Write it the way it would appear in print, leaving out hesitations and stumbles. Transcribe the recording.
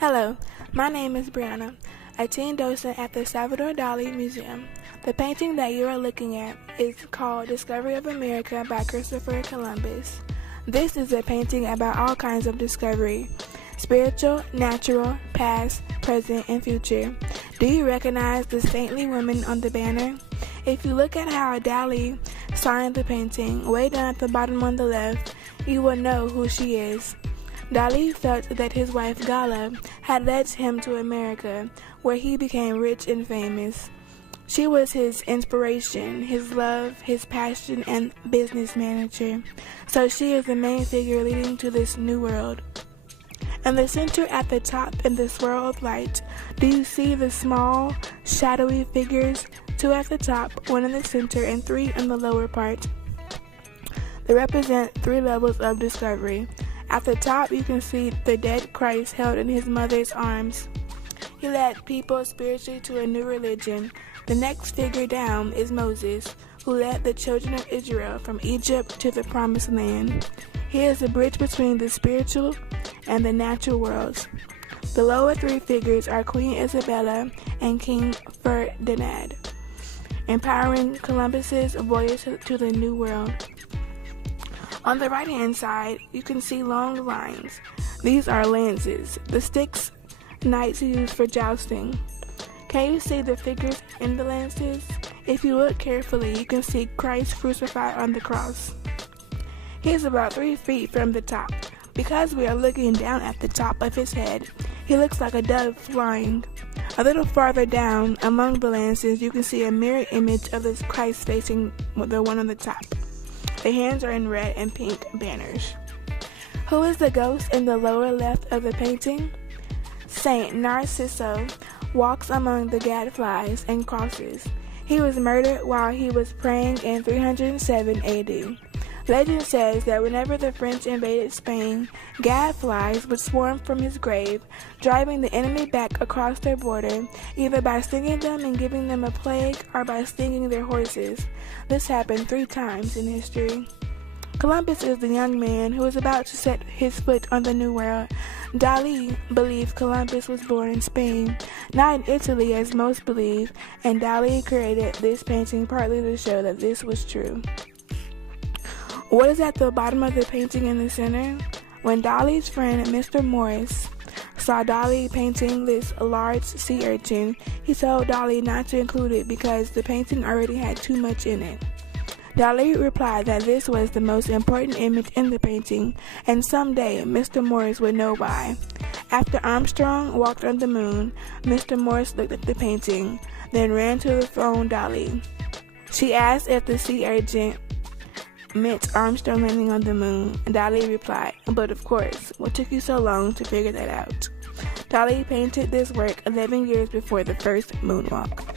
Hello, my name is Brianna, a teen docent at the Salvador Dalí Museum. The painting that you are looking at is called Discovery of America by Christopher Columbus. This is a painting about all kinds of discovery: spiritual, natural, past, present, and future. Do you recognize the saintly woman on the banner? If you look at how Dalí signed the painting, way down at the bottom on the left, you will know who she is. Dalí felt that his wife Gala had led him to America, where he became rich and famous. She was his inspiration, his love, his passion, and business manager. So she is the main figure leading to this new world. In the center at the top in the swirl of light, do you see the small, shadowy figures? 2 at the top, 1 in the center, and 3 in the lower part. They represent 3 levels of discovery. At the top, you can see the dead Christ held in his mother's arms. He led people spiritually to a new religion. The next figure down is Moses, who led the children of Israel from Egypt to the Promised Land. He is the bridge between the spiritual and the natural worlds. The lower 3 figures are Queen Isabella and King Ferdinand, empowering Columbus's voyage to the New World. On the right-hand side, you can see long lines. These are lances, the sticks knights use for jousting. Can you see the figures in the lances? If you look carefully, you can see Christ crucified on the cross. He is about 3 feet from the top. Because we are looking down at the top of his head, he looks like a dove flying. A little farther down, among the lances, you can see a mirror image of this Christ facing the one on the top. The hands are in red and pink banners. Who is the ghost in the lower left of the painting? Saint Narciso walks among the gadflies and crosses. He was murdered while he was praying in 307 AD. Legend says that whenever the French invaded Spain, gadflies would swarm from his grave, driving the enemy back across their border, either by stinging them and giving them a plague or by stinging their horses. This happened 3 times in history. Columbus is the young man who is about to set his foot on the New World. Dalí believed Columbus was born in Spain, not in Italy as most believe, and Dalí created this painting partly to show that this was true. What is at the bottom of the painting in the center? When Dalí's friend Mr. Morris saw Dalí painting this large sea urchin, he told Dalí not to include it because the painting already had too much in it. Dalí replied that this was the most important image in the painting, and someday Mr. Morris would know why. After Armstrong walked on the moon, Mr. Morris looked at the painting, then ran to phone Dalí. She asked if the sea urchin meant Armstrong landing on the moon, and Dalí replied, "But of course, what took you so long to figure that out?" Dalí painted this work 11 years before the first moonwalk.